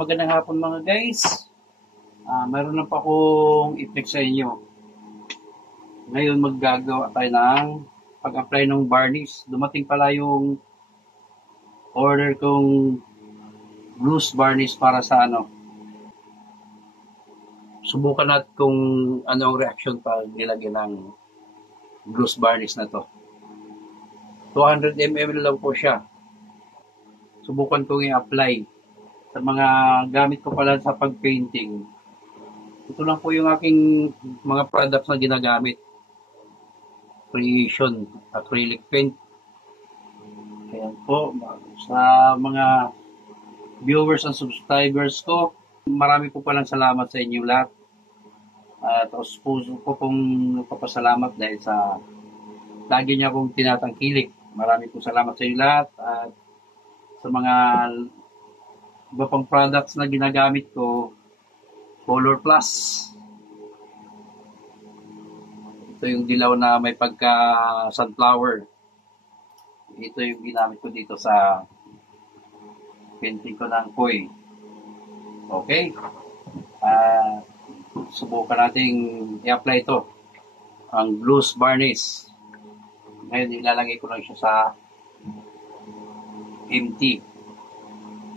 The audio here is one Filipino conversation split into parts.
Magandang hapon mga guys. Meron na pa akong i-check sa inyo. Ngayon maggagawa tayo ng pag-apply ng varnish. Dumating pala yung order kong gloss varnish para sa Subukan natin kung ano ang reaction pag nilagyan ng gloss varnish na to. 200 ml lang po siya. Subukan kong i-apply sa mga gamit ko pala sa pag-painting. Ito lang po yung aking mga products na ginagamit. Creation, acrylic paint. Ayan po, sa mga viewers and subscribers ko, marami po palang salamat sa inyo lahat. At puso ko pong nagpapasalamat dahil sa lagi niya akong tinatangkilik. Marami po salamat sa inyo lahat. At sa mga iba pang products na ginagamit ko, Color Plus. Ito yung dilaw na may pagka sunflower. Ito yung ginamit ko dito sa painting ko ng koi. Okay? Subukan nating i-apply ito. Ang gloss varnish. Ngayon ilalagay ko lang siya sa empty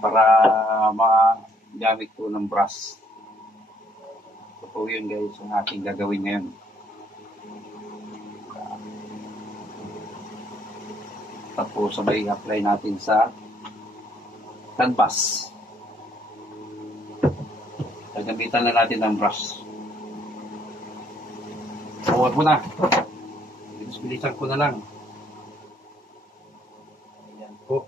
para magamit ko ng brush. Ito po yun guys ang ating gagawin ngayon. Tapos sabay i-apply natin sa canvas. Gagamitan na natin ng brush. Huwag mo na. Bilis-bilisan ko na lang. Ayan po.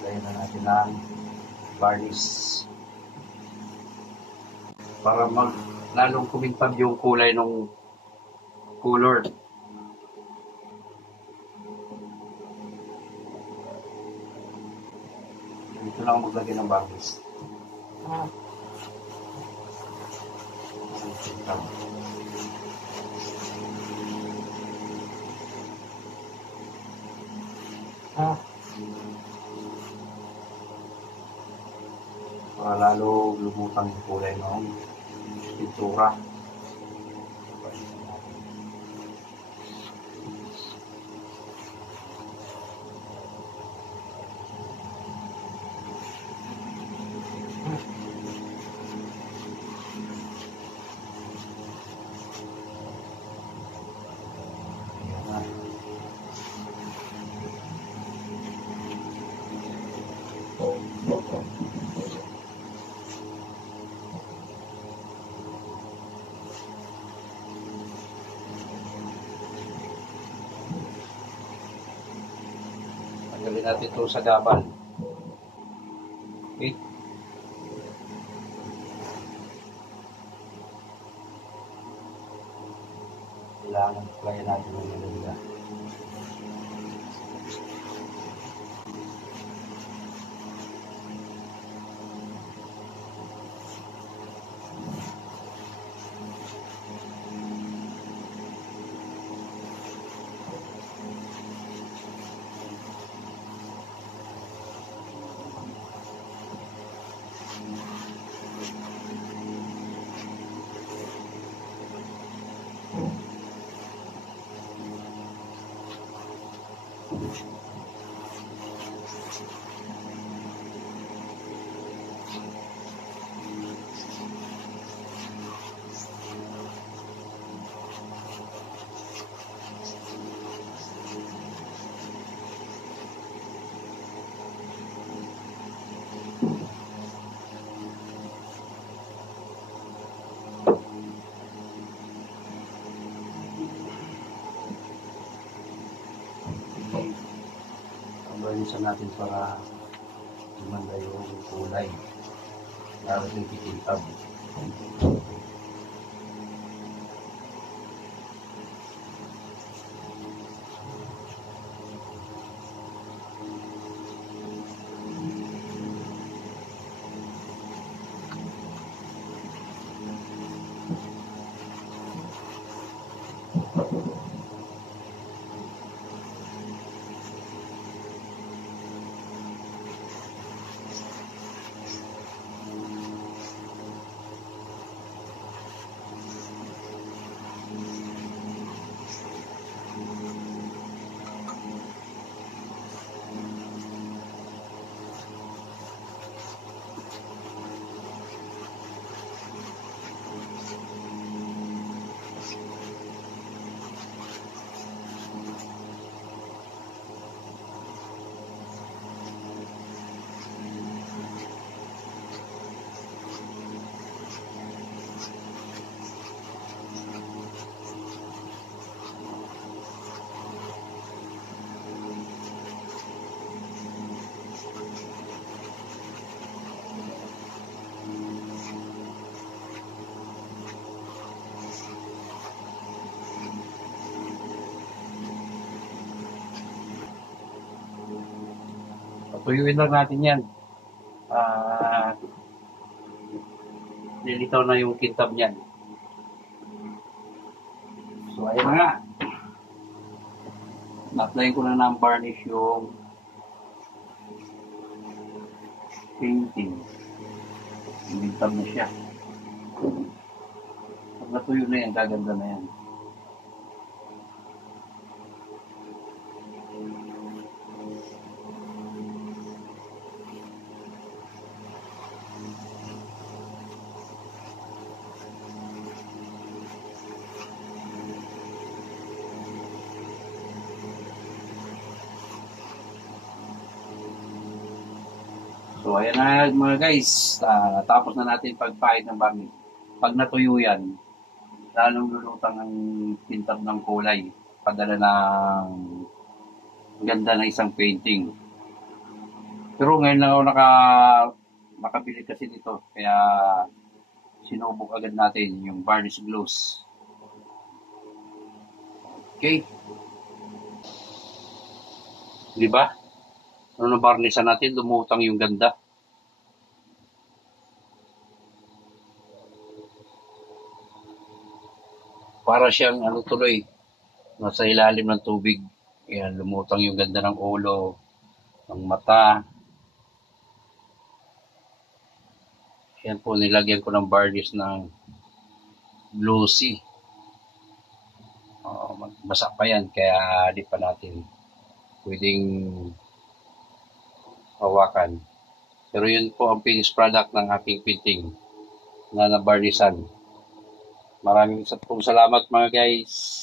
Lagyan na natin ng varnish para lalong kumingpag yung kulay ng color. Dito lang maglagay ng varnish. Para lalo lumutang yung kulay ng pintura. Tanggalin natin ito sa gabal. Okay. Kailangan playa natin ng maganda. Pagalisan natin para lumanda yung kulay. Lalo yung kikintab. Tuyuin lang natin yan. Lilitaw na yung kintab niyan. So, ayun na nga. Na-apply ko na ng varnish yung painting. Kintab na siya. Pag natuyo na yan, gaganda na yan. So, ayan na mga guys. Tapos na natin pagpahid ng bami. Pag natuyo yan, lalong lulutang ang pintab ng kulay. Padala ng ganda ng isang painting. Pero ngayon lang ako nakabili kasi nito. Kaya sinubok agad natin yung varnish gloss. Okay. Di ba? Ano na varnishan natin, lumutang yung ganda. Para siyang tuloy, nasa ilalim ng tubig. Ayan, lumutang yung ganda ng ulo, ng mata. Ayan po, nilagyan ko ng varnish ng glossy. Basa pa yan, kaya di pa natin pwedeng hawakan. Pero yun po ang finished product ng aking painting na nabarnisan. Maraming salamat mga guys.